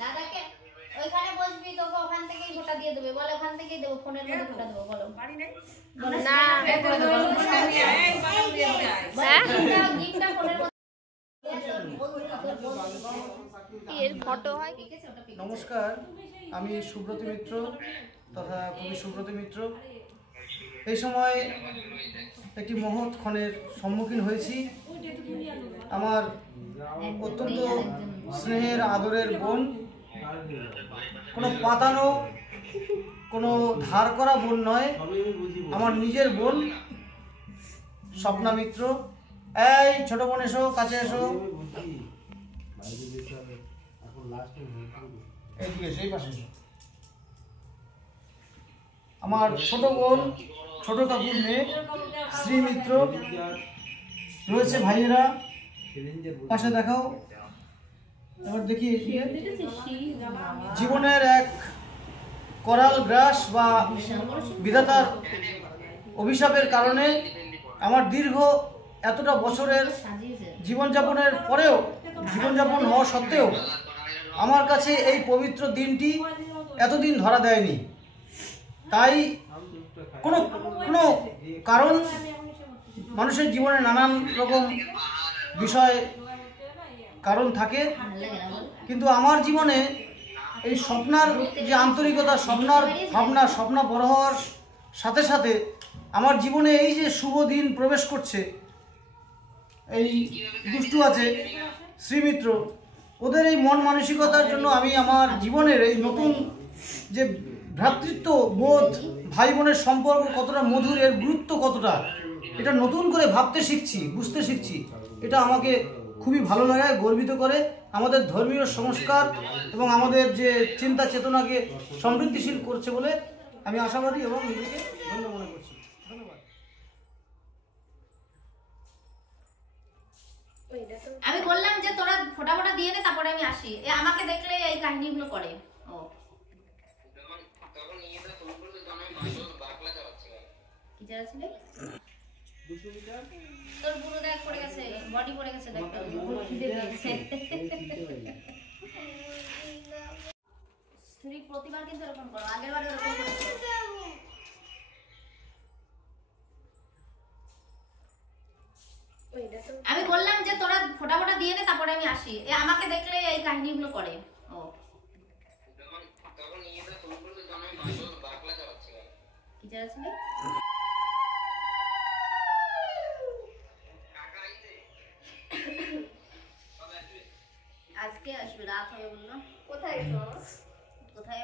দাদাকে ওইখানে বসবি, তোকে ওখান থেকেই ফোঁটা দিয়ে দেবে। বল ওখান থেকেই দেবো, ফোনের মধ্যে ফোঁটা দেবো। বলো বাড়ি নেই না, গিফটটা ফোনের মধ্যে এর ফটো হয়। নমস্কার, আমি সুব্রত মিত্র তথা কবি সুব্রত মিত্র। এই সময় একটি মহৎ ক্ষণের সম্মুখীন হয়েছি। আমার অত্যন্ত স্নেহের আদরের বোন, কোনো পাতানো কোনো ধার করা বোন নয়, আমার নিজের বোন স্বপ্না মিত্র। এই ছোট বোন এসো, কাছে এসো। এই পাশে এসো। আমার ছোট বোন, ছোট কাকুর মেয়ে শ্রী মিত্র রয়েছে। ভাইয়েরা পাশে দেখাও। এবার দেখি জীবনের এক করাল গ্রাস বা বিধাতার অভিশাপের কারণে আমার দীর্ঘ এতটা বছরের জীবনযাপনের পরেও, জীবনযাপন হওয়া সত্ত্বেও আমার কাছে এই পবিত্র দিনটি এতদিন ধরা দেয়নি। তাই কোনো কোনো কারণ, মানুষের জীবনে নানান রকম বিষয় কারণ থাকে, কিন্তু আমার জীবনে এই স্বপ্নার যে আন্তরিকতা, স্বপ্নার ভাবনা, স্বপ্ন বড় হওয়ার সাথে সাথে আমার জীবনে এই যে শুভ দিন প্রবেশ করছে, এই দুষ্টু আছে শ্রীমিত্র, ওদের এই মন মানসিকতার জন্য আমি আমার জীবনের এই নতুন যে ভ্রাতৃত্ব বোধ, ভাই বোনের সম্পর্ক কতটা মধুর, এর গুরুত্ব কতটা, এটা নতুন করে ভাবতে শিখছি, বুঝতে শিখছি। এটা আমাকে খুবই ভালো লাগায়, গর্বিত করে। আমাদের ধর্মীয় সংস্কার এবং আমাদের যে চিন্তা চেতনাকে সমৃদ্ধিশীল করছে বলে আমি আশাবাদী এবং নিজেকে ধন্য মনে করছি। ধন্যবাদ। আমি বললাম যে তোরা ফোঁটা ফোঁটা দিয়ে দে, তারপরে আমি আসি। এ আমাকে দেখলে এই কাহিনীগুলো করে। ও কি যারা ছিল তোর পুরো দেখ পড়ে গেছে, বডি পড়ে গেছে, দেখ স্ত্রী প্রতিবার কিন্তু এরকম করো, আগের বারে এরকম করেছো। আমি বললাম যে তোরা ফোঁটা ফোঁটা দিয়ে দে, তারপরে আমি আসি। এ আমাকে দেখলে এই কাহিনীগুলো করে। ও কি যারা ছিল আজকে আসবে, রাত হবে বললো। কোথায় কোথায়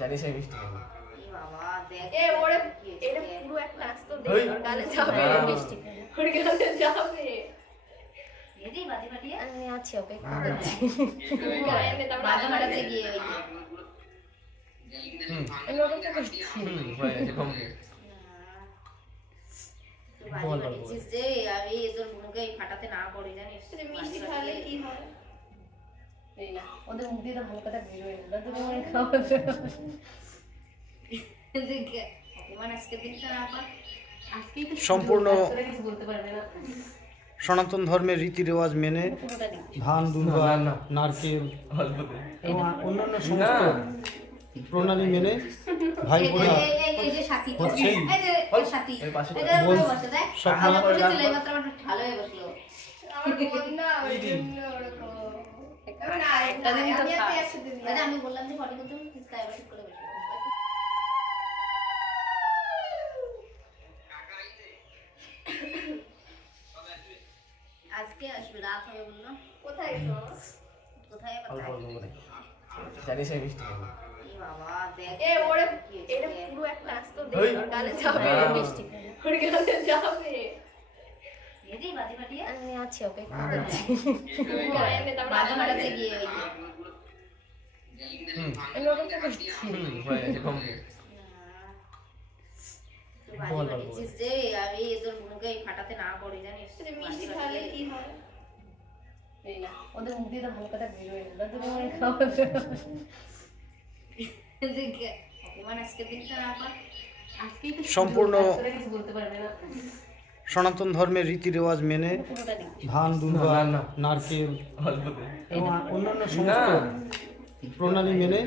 জানিস এই বৃষ্টি হবে। বাবা দেখ, এ ওরে এটা পুরো একটা আস্ত দেখ, গালে যাবে বৃষ্টি, ওর গালে যাবে। এদি বাজি বাজি আমি আছি, অপেক্ষা করছি। গায়ে তারপর বাজি বাড়াতে গিয়ে ওই আমি অপেক্ষা করছি। হয়ে গেছে কমপ্লিট। বাজি বাড়িছিস যে আমি এদের মুখে ফাটাতে না পড়ে, জানিস মিষ্টি খালে কি হয়? এই না ওদের মুখ দিয়ে তো ভালো কথা বের হয়ে না, তুমি মনে খাও দেখে মানে আজকে দিনটা আবার আজকেই তো সম্পূর্ণ বলতে পারবে না। সনাতন ধর্মের রীতি রেওয়াজ মেনে ধান, দুর্বা, নারকেল এবং অন্যান্য সমস্ত প্রণালী মেনে ভাই বোনেরা এই যে সাথী, হচ্ছে এই যে সাথী, এই পাশে এটা বল, বসে দেখ স্বপ্ন ভালো করে চলে মাত্র আমার ভালো হয়ে বসলো। আমার বোন না, ওই জন্য ওরকম। না একটা দিন তো একসাথে দিই। আরে আমি বললাম যে ফটো করতে কিসকা এবার ঠিক করে বসে আজকে আসবে, রাত হবে বললো। কোথায় কোথায় জানিস এই বৃষ্টি হবে। বাবা দেখ, এ ওরে এটা পুরো একটা আস্ত দেখ, ওর গালে যাবে বৃষ্টি, ওর গালে যাবে। এদি বাজি বাজি আমি আছি, অপেক্ষা করছি। গায়ে তারপর বাজি বাড়াতে গিয়ে ওই আমি অপেক্ষা করছি। হয়ে গেছে কমপ্লিট। বাজি বাড়িছিস যে আমি এদের মুখে ফাটাতে না পড়ে, জানিস মিষ্টি খালে কি হয়? এই না ওদের মুখ দিয়ে তো ভালো কথা বের হয়ে না, তুমি মনে খাও দেখে মানে আজকে দিনটা আবার আজকেই তো সম্পূর্ণ বলতে পারবে না। সনাতন ধর্মের রীতি রেওয়াজ মেনে ধান দুর্বা না। নারকেল অল্প দে। এবং অন্যান্য সমস্ত প্রণালী মেনে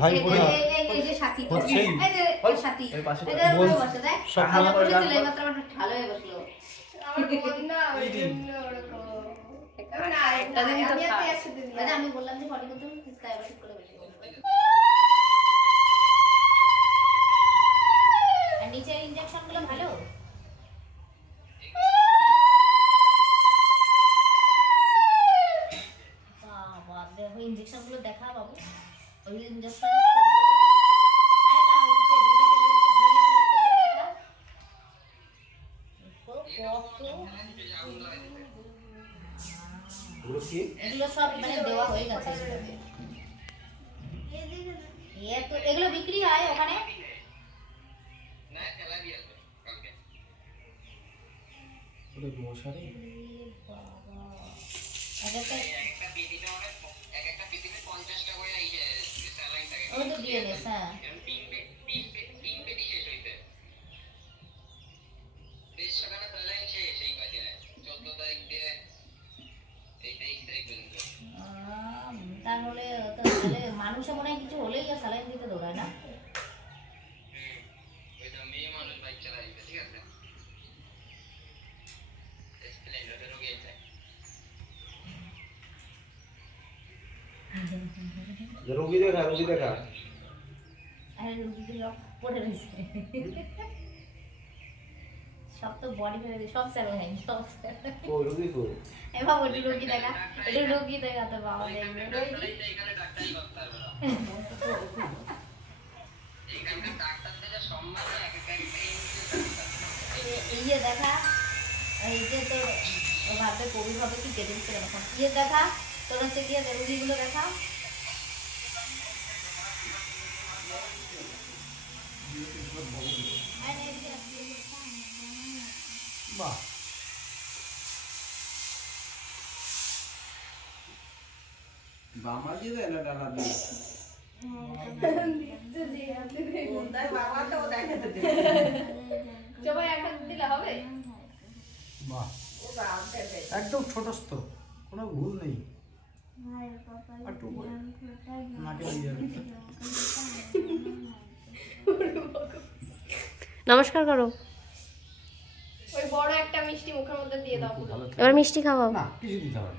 ভাই বোনা এই যে সাথী হচ্ছেই। এই যে সাথী এই পাশে এই যে বোন বসে দেখ সব ভালো করে রাখো। চলে মাত্র ভালো হয়ে বসলো আমার বোন না ওই জন্য ওরকম না একটা দিনই তো একসাথে দিই আরে আমি বললাম যে ফটো করতে কিসকা এবার ঠিক করে বসে আর নিচের ইনজেকশন গুলো ভালো বাবা দেখো ইনজেকশন গুলো দেখা বাবু ওই ইনজেকশন আরে না ওই যে ভেঙে ফেলেছে দেখা এগুলো সব মানে দেওয়া হয়ে গেছে এগুলো বিক্রি হয় ওখানে মশারি ওই তো দিয়ে গেছে হ্যাঁ তাহলে মানুষে মনে হয় কিছু হলেই স্যালাইন দিতে দৌড়ায় না রোগী দেখা আরে রুগীগুলো পড়ে রয়েছে সব তো বডি ফেলে সব স্যালাইন সব ও রোগী কো এবার ওটি রুগী দেখা এটা রুগী দেখা তো বাবা দেখবে এই যে দেখা এই যে তোর ভাবতে কোভিড হবে কি কেটে দিচ্ছে এখন ইয়ে দেখা তোর হচ্ছে গিয়ে রুগীগুলো দেখা বাহ বামা দিয়ে দেয় না ডানা দিয়ে সবাই এখন দিলে হবে বাহ একদম ছোটস্থ কোনো ভুল নেই একটু উপরে। নাকে লেগে যাবে। নমস্কার করো ওই বড় একটা মিষ্টি মুখের মধ্যে দিয়ে দাও ভালো থাকে। এবার মিষ্টি খাওয়াও না কিছু দিতে হবে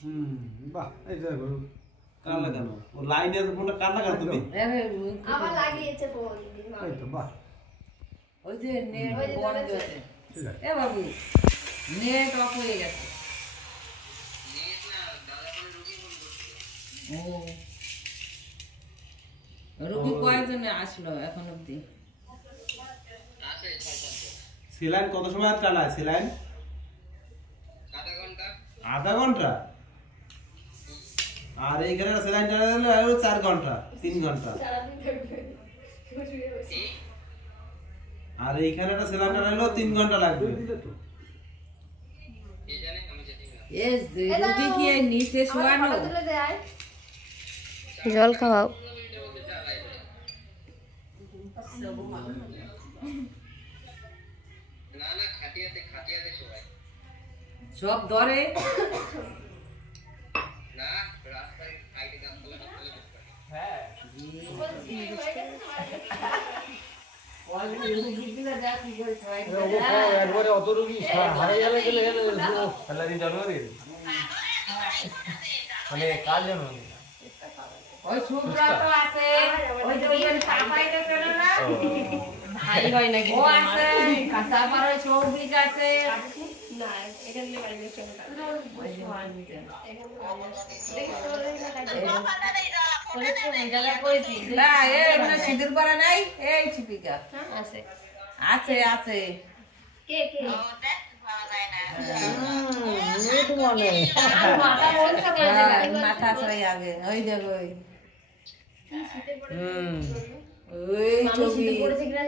হুম বাহ এই দেখো কান্না কেন ও লাইনের ফোনটা কান্না কেন তুমি আমার লাগিয়েছে ফোন এই তো বাহ ওই যে নেট ওই যে বন্ধ ধরেছে। আছে ঠিক আছে এ বাবু নেট অফ হয়ে গেছে ও রুগী কয়েকজনে আসলো এখন অব্দি সেলাইন কত সময় টানায় সেলাইন আধা ঘন্টা আর এইখানে সেলাইন টানা দিলে আরো 4 ঘন্টা 3 ঘন্টা আর এইখানে একটা সেলাইন টানা দিলেও 3 ঘন্টা লাগবে দিলে তো এ যে রুগী কি এই নিচে শোয়ানো ফটো তুলে দেয় জল খাওয়াও সব ধরে একবারে অত রোগী হারিয়ে গেলে দিন জন্মদিন মানে কার জন্মদিন ওই সুব্রত আছে ওই যে ওই পাপাইটা ছিল না ভাই হয় নাকি ও আছে তারপর ওই সৌভিক আছে না এখান থেকে বাড়ি গেছে না এগুলো সিঁদুর পরা নাই এই চিপিকা আছে আছে আছে কে কে মাথা ছয় আগে ওই দেখো ওই শীতের পরে ওই মানুষ ছবি পড়েছে কিনা